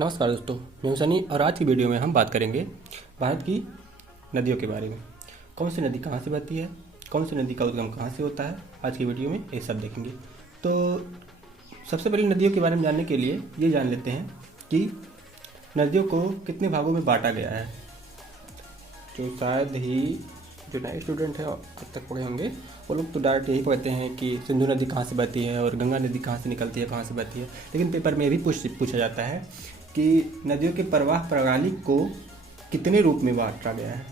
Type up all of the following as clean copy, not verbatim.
नमस्कार दोस्तों, मैं हूं सनी और आज की वीडियो में हम बात करेंगे भारत की नदियों के बारे में। कौन सी नदी कहाँ से बहती है, कौन सी नदी का उद्गम कहाँ से होता है, आज की वीडियो में ये सब देखेंगे। तो सबसे पहले नदियों के बारे में जानने के लिए ये जान लेते हैं कि नदियों को कितने भागों में बांटा गया है। जो शायद ही जो नए स्टूडेंट हैं अब तक पढ़े होंगे वो लोग तो डायरेक्ट यही पढ़ते हैं कि सिंधु नदी कहाँ से बहती है और गंगा नदी कहाँ से निकलती है, कहाँ से बहती है। लेकिन पेपर में भी पूछा जाता है कि नदियों के प्रवाह प्रणाली को कितने रूप में बांटा गया है।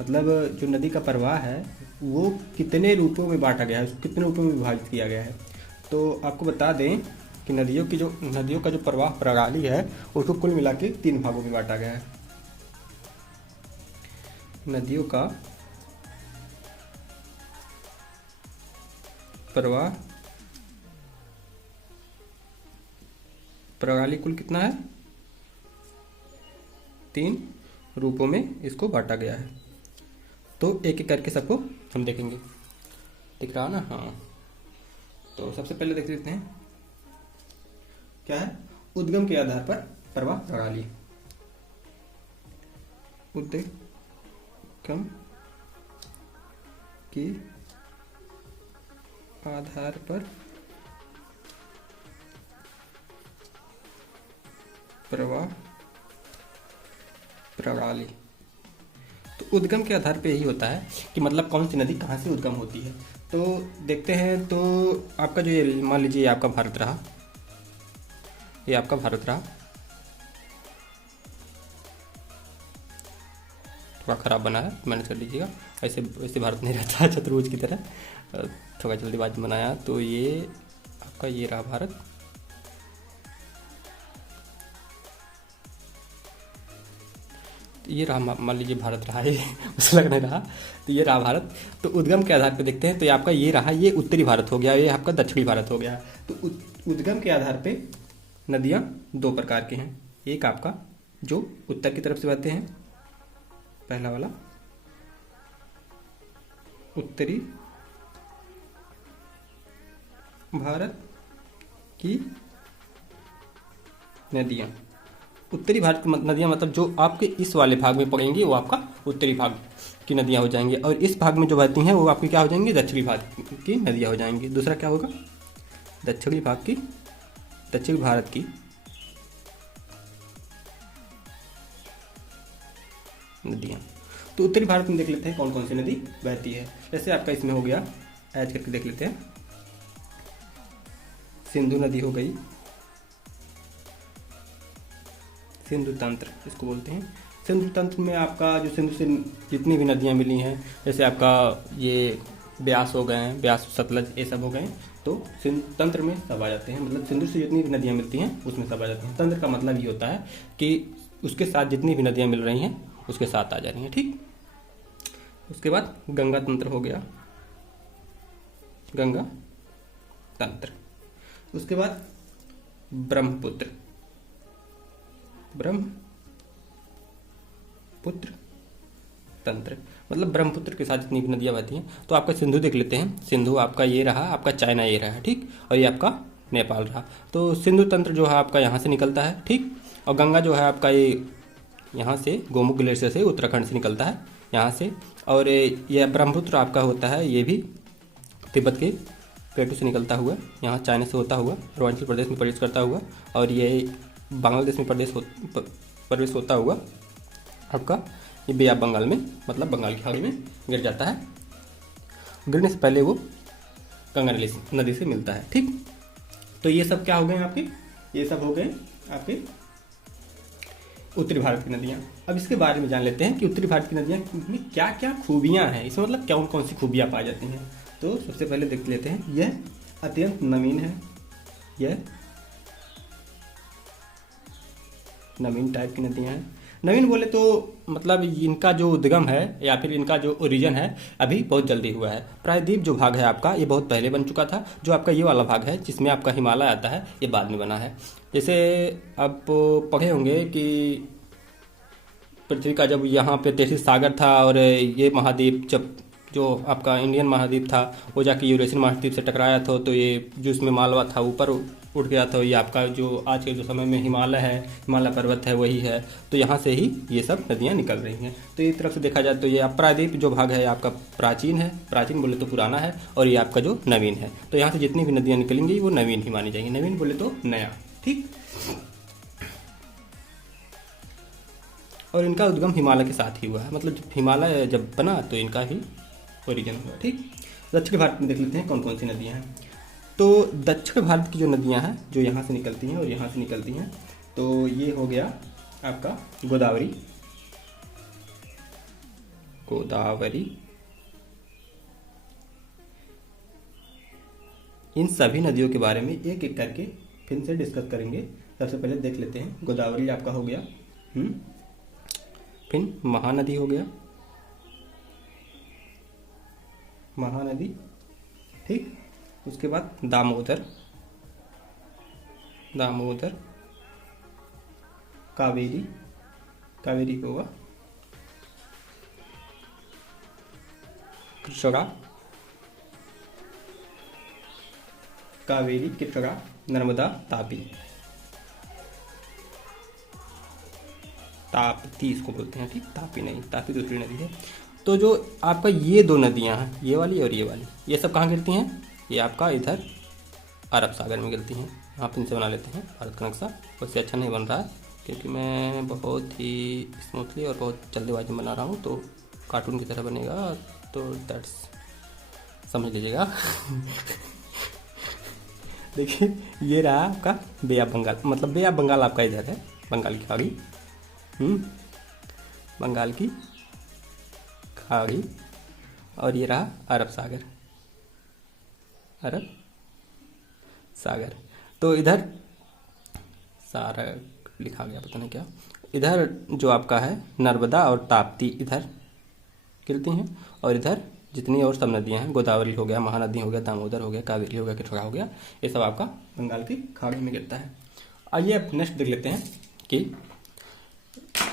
मतलब जो नदी का प्रवाह है वो कितने रूपों में बांटा गया है, उसको कितने रूपों में विभाजित किया गया है। तो आपको बता दें कि नदियों का जो प्रवाह प्रणाली है उसको कुल मिला के 3 भागों में बांटा गया है। नदियों का प्रवाह प्रणाली कुल कितना है, 3 रूपों में इसको बांटा गया है। तो एक एक करके सबको हम देखेंगे। दिख रहा ना? हाँ, तो सबसे पहले देख लेते हैं क्या है। उद्गम के आधार पर प्रवाह प्रणाली। उद्गम के आधार पर प्रवाह प्रणाली। तो उद्गम के आधार पे यही होता है कि मतलब कौन सी नदी कहाँ से उद्गम होती है। तो देखते हैं। तो आपका जो ये मान लीजिए ये आपका भारत रहा, ये आपका भारत रहा। थोड़ा ख़राब बना है, मैनेज कर लीजिएगा। ऐसे वैसे भारत नहीं रहता चतुर्भुज की तरह, थोड़ा जल्दीबाजी बनाया। तो ये आपका ये रहा भारत। ये रहा, मान लीजिए भारत रहा है मुझे लग नहीं रहा। तो ये रहा भारत। तो उद्गम के आधार पे देखते हैं। तो ये आपका ये रहा, ये उत्तरी भारत हो गया, ये आपका दक्षिणी भारत हो गया। तो उद्गम के आधार पे नदियाँ 2 प्रकार के हैं। एक आपका जो उत्तर की तरफ से बहते हैं, पहला वाला उत्तरी भारत की नदियाँ। उत्तरी भारत की नदियाँ मतलब जो आपके इस वाले भाग में पड़ेंगी वो आपका उत्तरी भाग की नदियाँ हो जाएंगी, और इस भाग में जो बहती हैं वो आपकी क्या हो जाएंगी, दक्षिणी भाग की नदियाँ हो जाएंगी। दूसरा क्या होगा, दक्षिणी भारत की नदियाँ। तो उत्तरी भारत में देख लेते हैं कौन कौन सी नदी बहती है। जैसे आपका इसमें हो गया, ऐड करके देख लेते हैं। सिंधु नदी हो गई, सिंधु तंत्र इसको बोलते हैं। सिंधु तंत्र में आपका जो सिंधु से जितनी भी नदियाँ मिली हैं, जैसे आपका ये ब्यास हो गए हैं, ब्यास सतलज ये सब हो गए, तो सिंधु तंत्र में सब आ जाते हैं। मतलब सिंधु से जितनी भी नदियाँ मिलती हैं उसमें सब आ जाते हैं। तंत्र का मतलब ये होता है कि उसके साथ जितनी भी नदियाँ मिल रही हैं उसके साथ आ जा रही हैं। ठीक, उसके बाद गंगा तंत्र हो गया, गंगा तंत्र। उसके बाद ब्रह्मपुत्र तंत्र, मतलब ब्रह्मपुत्र के साथ जितनी भी नदियाँ बहती हैं। तो आपका सिंधु देख लेते हैं। सिंधु आपका ये रहा, आपका चाइना ये रहा, ठीक, और ये आपका नेपाल रहा। तो सिंधु तंत्र जो है आपका यहाँ से निकलता है, ठीक, और गंगा जो है आपका ये यहाँ से गोमुख ग्लेशियर से उत्तराखंड से निकलता है यहाँ से। और यह ब्रह्मपुत्र आपका होता है, ये भी तिब्बत के प्लेटू से निकलता हुआ यहाँ चाइना से होता हुआ अरुणाचल प्रदेश में प्रवेश करता हुआ, और ये बांग्लादेश में प्रवेश होता हुआ आपका ये बे ऑफ बंगाल में, मतलब बंगाल की खाड़ी में गिर जाता है। गिरने से पहले वो गंगा नदी से मिलता है। ठीक, तो ये सब क्या हो गए आपके, ये सब हो गए आपके उत्तरी भारत की नदियाँ। अब इसके बारे में जान लेते हैं कि उत्तरी भारत की नदियाँ में क्या क्या खूबियाँ हैं, इसमें मतलब कौन कौन सी खूबियाँ पाई जाती हैं। तो सबसे पहले देख लेते हैं, यह अत्यंत नवीन है, यह नवीन टाइप की नदियाँ हैं। नवीन बोले तो मतलब इनका जो उद्गम है या फिर इनका जो ओरिजिन है अभी बहुत जल्दी हुआ है। प्रायद्वीप जो भाग है आपका ये बहुत पहले बन चुका था। जो आपका ये वाला भाग है जिसमें आपका हिमालय आता है ये बाद में बना है। जैसे आप पढ़े होंगे कि पृथ्वी का जब यहाँ पे 33 सागर था और ये महाद्वीप जब जो आपका इंडियन महाद्वीप था वो जाके यूरेशियन महाद्वीप से टकराया था, तो ये जो इसमें मालवा था ऊपर उठ गया था, ये आपका जो आज के जो समय में हिमालय है, हिमालय पर्वत है वही है, तो यहाँ से ही ये सब नदियाँ निकल रही हैं। तो एक तरफ से देखा जाए तो ये प्रायद्वीप जो भाग है आपका प्राचीन है, प्राचीन बोले तो पुराना है, और ये आपका जो नवीन है। तो यहाँ से जितनी भी नदियाँ निकलेंगी वो नवीन ही मानी जाएंगी, नवीन बोले तो नया, ठीक। और इनका उद्गम हिमालय के साथ ही हुआ है, मतलब जब हिमालय जब बना तो इनका ही ओरिजिन हुआ, ठीक। दक्षिण भारत में देख लेते हैं कौन कौन सी नदियाँ हैं। तो दक्षिण भारत की जो नदियाँ हैं जो यहाँ से निकलती हैं और यहाँ से निकलती हैं, तो ये हो गया आपका गोदावरी, गोदावरी। इन सभी नदियों के बारे में एक एक करके फिर से डिस्कस करेंगे। सबसे पहले देख लेते हैं, गोदावरी आपका हो गया, फिर महानदी हो गया, महानदी, ठीक। उसके बाद दामोदर, दामोदर, कावेरी, कावेरी होगा, कृष्णा, कावेरी, कृष्णा, नर्मदा, तापी, ताप्ती इसको बोलते हैं, ठीक। तापी नहीं, तापी दूसरी नदी है। तो जो आपका ये दो नदियां हैं, ये वाली और ये वाली, ये सब कहाँ गिरती हैं? ये आपका इधर अरब सागर में गिरती हैं। यहाँ पे इनसे बना लेते हैं भारत का नक्शा। वैसे अच्छा नहीं बन रहा है क्योंकि मैं बहुत ही स्मूथली और बहुत जल्दीबाजी में बना रहा हूँ, तो कार्टून की तरह बनेगा, तो दैट्स समझ लीजिएगा। देखिए ये रहा आपका बे ऑफ बंगाल, मतलब बे ऑफ बंगाल आपका इधर है, बंगाल की खाड़ी, बंगाल की खाड़ी, और ये रहा अरब सागर, अरब सागर। तो इधर सारा लिखा गया पता नहीं क्या, इधर जो आपका है नर्मदा और ताप्ती इधर गिरती हैं, और इधर जितनी और सब नदियां हैं, गोदावरी हो गया, महानदी हो गया, दामोदर हो गया, कावेरी हो गया, कृष्णा हो गया, ये सब आपका बंगाल की खाड़ी में गिरता है। आइए अब नेक्स्ट देख लेते हैं कि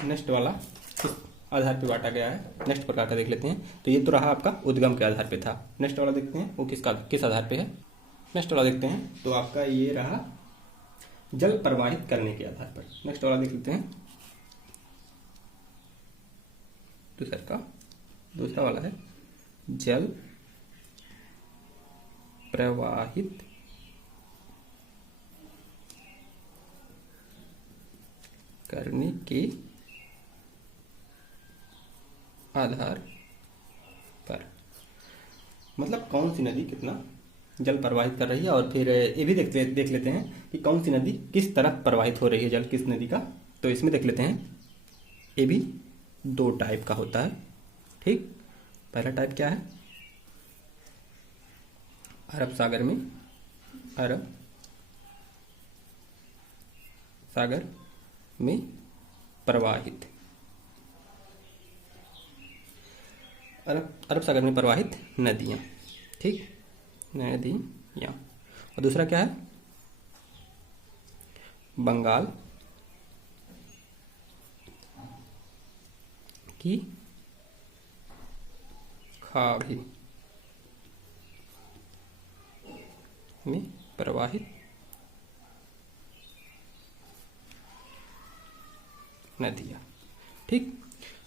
नेक्स्ट वाला किस आधार पे बांटा गया है, नेक्स्ट प्रकार का देख लेते हैं। तो ये तो रहा आपका उद्गम के आधार पे था। नेक्स्ट वाला देखते हैं वो किस आधार पे है। नेक्स्ट वाला देखते हैं तो आपका ये रहा जल प्रवाहित करने के आधार पर। नेक्स्ट वाला देख लेते हैं, दूसरा वाला है जल प्रवाहित करने के आधार पर, मतलब कौन सी नदी कितना जल प्रवाहित कर रही है, और फिर ये भी देख लेते हैं कि कौन सी नदी किस तरफ प्रवाहित हो रही है, जल किस नदी का। तो इसमें देख लेते हैं, ये भी दो टाइप का होता है, ठीक। पहला टाइप क्या है, अरब सागर में, अरब सागर में प्रवाहित, अरब सागर में प्रवाहित नदियां, ठीक, नदियां। और दूसरा क्या है, बंगाल की खाड़ी में प्रवाहित नदियां, ठीक।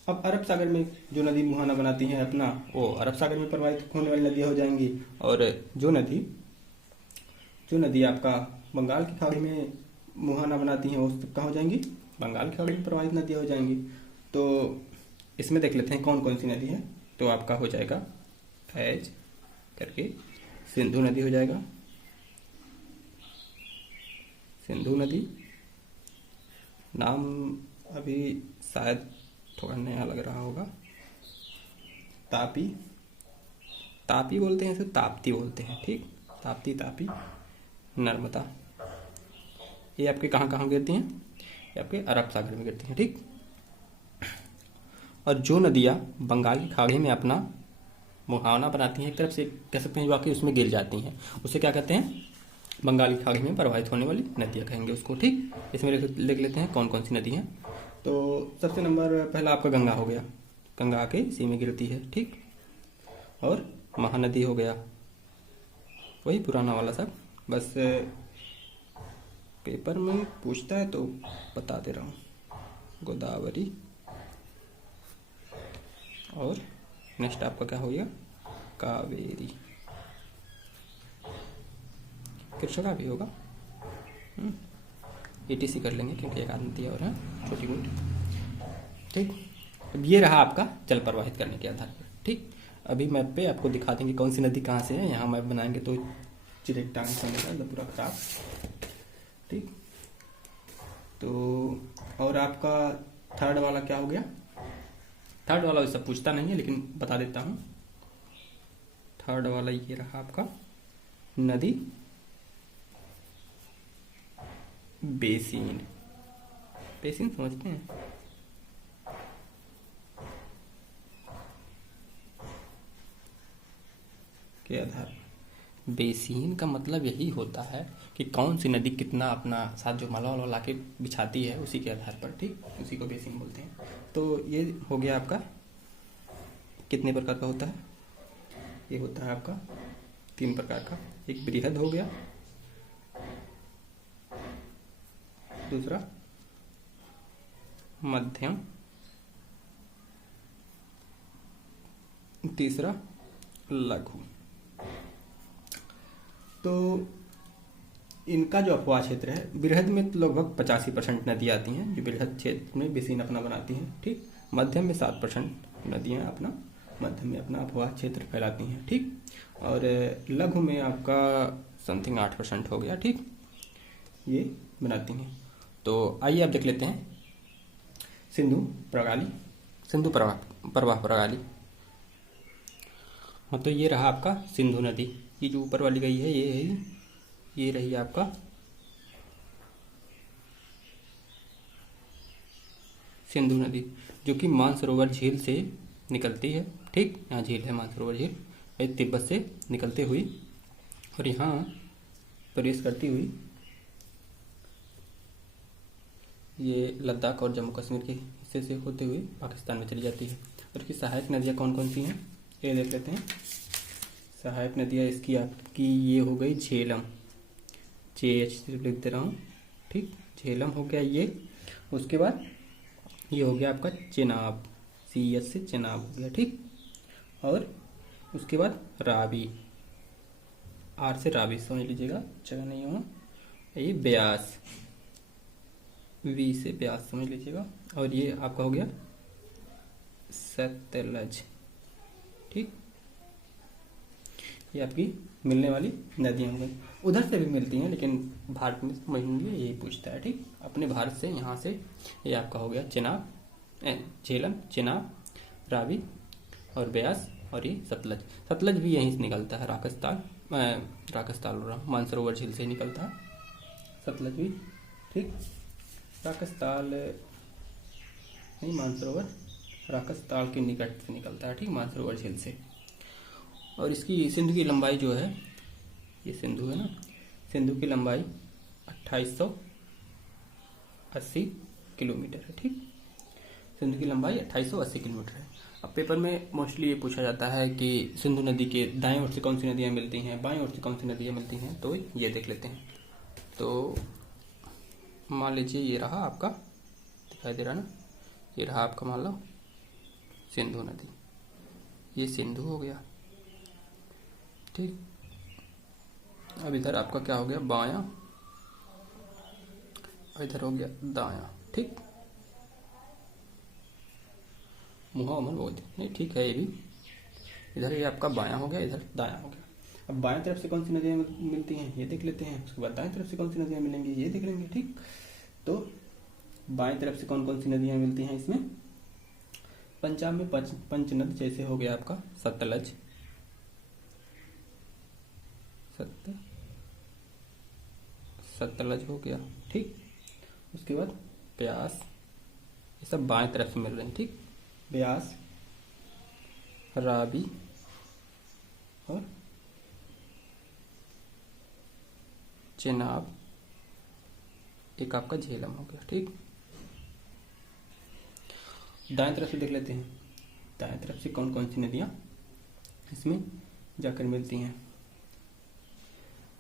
अब अरब सागर में जो नदी मुहाना बनाती है अपना, वो अरब सागर में प्रवाहित होने वाली नदियां हो जाएंगी, और जो नदी आपका बंगाल की खाड़ी में मुहाना बनाती हैं वो कहाँ हो जाएंगी, बंगाल की खाड़ी में प्रवाहित नदियां हो जाएंगी। तो इसमें देख लेते हैं कौन कौन सी नदी है। तो आपका हो जाएगा एज करके सिंधु नदी हो जाएगा, सिंधु नदी, नाम अभी शायद थोड़ा नया लग रहा होगा, तापी, तापी बोलते हैं, इसे ताप्ती बोलते हैं, ठीक। ताप्ती, तापी, नर्मदा, ये आपके कहाँ कहाँ गिरती हैं, ये आपके अरब सागर में गिरती हैं, ठीक। और जो नदियाँ बंगाल की खाड़ी में अपना मुहाना बनाती हैं, एक तरफ से कह सकते हैं जो आके उसमें गिर जाती हैं, उसे क्या कहते हैं, बंगाल की खाड़ी में प्रवाहित होने वाली नदियाँ कहेंगे उसको, ठीक। इसमें लिख लेते हैं कौन कौन सी नदी हैं। तो सबसे नंबर पहला आपका गंगा हो गया, गंगा आके इसी में गिरती है, ठीक। और महानदी हो गया, वही पुराना वाला सब, बस पेपर में पूछता है तो बता दे रहा हूँ। गोदावरी और नेक्स्ट आपका क्या हो गया, कावेरी। कृष्णा भी होगा, ETC कर लेंगे क्योंकि एक आदमी दिया और है छोटी मोटी। ठीक, अब ये रहा आपका जल प्रवाहित करने के आधार पर। ठीक, अभी मैप पे आपको दिखा देंगे कौन सी नदी कहाँ से है। यहाँ मैप बनाएंगे तो चिरेक टांग समझेगा पूरा खराब। ठीक, तो और आपका थर्ड वाला क्या हो गया, थर्ड वाला वैसा पूछता नहीं है लेकिन बता देता हूँ। थर्ड वाला ये रहा आपका नदी बेसिन। बेसिन समझते हैं, के आधार। बेसिन का मतलब यही होता है कि कौन सी नदी कितना अपना साथ जो माला वाला ला के बिछाती है उसी के आधार पर। ठीक, उसी को बेसिन बोलते हैं। तो ये हो गया आपका कितने प्रकार का होता है, ये होता है आपका 3 प्रकार का। एक बृहद हो गया, दूसरा मध्यम, तीसरा लघु। तो इनका जो अपवाह क्षेत्र है, बृहद में तो लगभग 85% नदियाँ आती हैं जो बृहद क्षेत्र में बेसिन अपना बनाती हैं। ठीक, मध्यम में 7% नदियाँ अपना मध्यम में अपना अपवाह क्षेत्र फैलाती हैं। ठीक, और लघु में आपका समथिंग 8% हो गया। ठीक, ये बनाती हैं। तो आइए आप देख लेते हैं सिंधु प्रणाली, सिंधु प्रवाह प्रणाली। हाँ, तो ये रहा आपका सिंधु नदी। ये जो ऊपर वाली गई है ये रही आपका सिंधु नदी, जो कि मानसरोवर झील से निकलती है। ठीक, यहाँ झील है मानसरोवर झील, ये तिब्बत से निकलते हुई और यहाँ प्रवेश करती हुई ये लद्दाख और जम्मू कश्मीर के हिस्से से होते हुए पाकिस्तान में चली जाती है। और इसकी सहायक नदियाँ कौन कौन सी हैं ये देख लेते हैं। सहायक नदियाँ इसकी आपकी ये हो गई झेलम, JH लिख दे रहा हूँ। ठीक, झेलम हो गया ये। उसके बाद ये हो गया आपका चेनाब, CS से चेनाब हो गया। ठीक, और उसके बाद रावी, R से रावी समझ लीजिएगा, जगह नहीं हो। ये ब्यास, V से ब्यास समझ लीजिएगा। और ये आपका हो गया सतलज। ठीक, ये आपकी मिलने वाली नदियाँ हो गई। उधर से भी मिलती हैं लेकिन भारत में मेनली यही पूछता है। ठीक, अपने भारत से यहाँ से ये आपका हो गया चेनाब, झेलम, चेनाब, रावी और ब्यास और ये सतलज। सतलज भी यहीं से निकलता है, राकसताल मानसरोवर झील से निकलता है सतलज भी। ठीक, राकसताल नहीं, मानसरोवर राकसताल के निकट से निकलता है। ठीक, मानसरोवर झील से। और इसकी सिंधु की लंबाई जो है, ये सिंधु है ना, सिंधु की लंबाई 2880 किलोमीटर है। ठीक, सिंधु की लंबाई 2880 किलोमीटर है। अब पेपर में मोस्टली ये पूछा जाता है कि सिंधु नदी के दाएं ओर से कौन सी नदियाँ मिलती हैं, बाएं ओर से कौन सी नदियाँ मिलती हैं। तो ये देख लेते हैं। तो मान लीजिए ये रहा आपका, दिखाई दे रहा ना, ये रहा आपका मान लो सिंधु नदी, ये सिंधु हो गया। ठीक, अब इधर आपका क्या हो गया, बायां, और इधर हो गया दायां। ठीक, मुहा अमल बोलते नहीं, ठीक है ये भी। इधर ये आपका बायां हो गया, इधर दायां हो गया। अब बाएं तरफ से कौन सी नदियाँ मिलती हैं ये देख लेते हैं। उसके बाद दाएं तरफ से कौन सी नदियाँ मिलेंगी ये देख लेंगे। ठीक, तो बाएं तरफ से कौन कौन सी नदियाँ मिलती हैं इसमें, पंजाब में पंचनद जैसे हो गया आपका सतलज, सतलज हो गया। ठीक, उसके बाद ब्यास, ये सब बाएं तरफ से मिल रहे हैं। ठीक, ब्यास, रावी और चेनाब, एक आपका झेलम हो गया। ठीक, दाएं तरफ से देख लेते हैं, दाएं तरफ से कौन कौन सी नदियाँ इसमें जाकर मिलती हैं।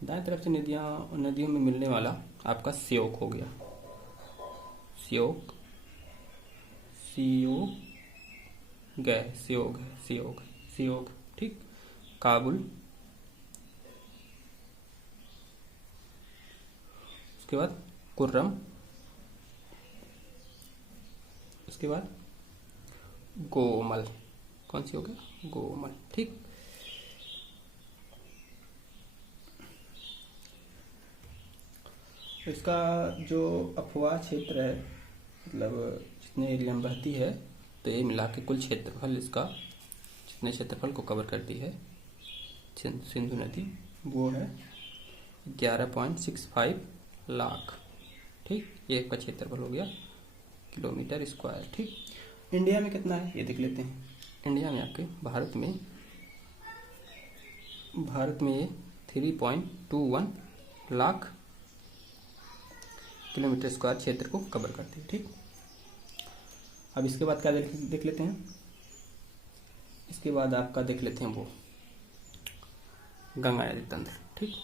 दाएं तरफ से नदियों में मिलने वाला आपका श्योक हो गया, श्योक, सियोग है, सियोग है, सियोग, सियोग, ठीक। काबुल, उसके बाद कुर्रम, उसके बाद गोमल, कौन सी हो गया, गोमल, ठीक। इसका जो अफवाह क्षेत्र है, मतलब जितने एरिया में बहती है, तो ये मिला के कुल क्षेत्रफल इसका, जितने क्षेत्रफल को कवर करती है सिंधु नदी, वो है 11.65 लाख, ठीक। ये का क्षेत्रफल हो गया किलोमीटर स्क्वायर, ठीक। इंडिया में कितना है ये देख लेते हैं। इंडिया में आपके भारत में ये 3.21 लाख किलोमीटर स्क्वायर क्षेत्र को कवर करती है, ठीक। अब इसके बाद क्या देख लेते हैं, इसके बाद आपका देख लेते हैं वो गंगा नदी तंत्र, ठीक।